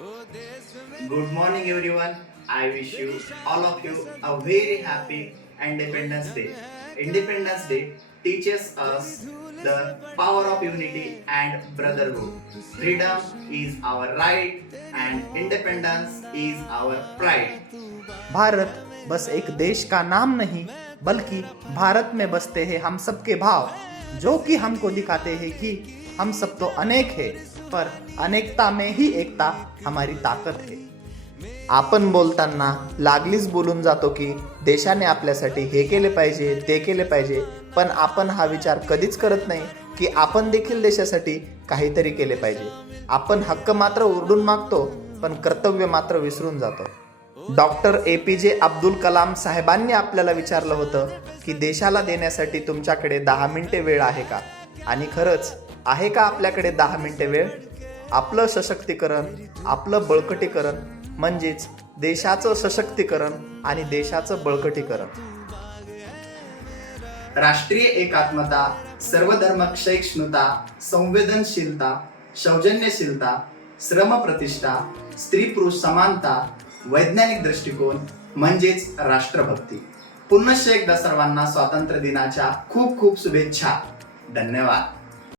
Good morning, everyone. I wish you all of you a very happy Independence Day. Independence Day teaches us the power of unity and brotherhood. Freedom is our right, and independence is our pride. Bharat बस एक देश का नाम नहीं बल्कि भारत में बसते हैं हम सबके भाव, जो कि हमको दिखाते हैं कि हम सब तो अनेक है, पर अनेकता में ही एकता हमारी ताकद है. आपण बोलताना लागलीच बोलून जातो की देशाने आपल्यासाठी हे केले पाहिजे ते केले पाहिजे, पण आपण हा विचार कधीच करत नाही की आपण देखील देशासाठी काहीतरी केले पाहिजे. आपण हक्क मात्र ओरडून मागतो, पण कर्तव्य मात्र विसरून जातो. डॉक्टर APJ अब्दुल कलाम साहेबांनी आपल्याला विचारलं होतं की देशाला देण्यासाठी तुमच्याकडे 10 मिनिटे वेळ आहे का? आणि खरंच आहे का आपल्याकडे 10 मिनिटे वेळ? आपलं सशक्तीकरण, आपलं बळकटीकरण म्हणजेच देशाचं सशक्तीकरण आणि देशाचं बळकटीकरण. राष्ट्रीय एकात्मता, सर्वधर्म सहिष्णुता, संवेदनशीलता, सौजन्यशीलता, श्रमप्रतिष्ठा, स्त्री पुरुष समानता, वैज्ञानिक दृष्टिकोन म्हणजेच राष्ट्रभक्ती. पुनश्च एकदा सर्वांना स्वातंत्र्य दिनाच्या खूप खूप शुभेच्छा. धन्यवाद.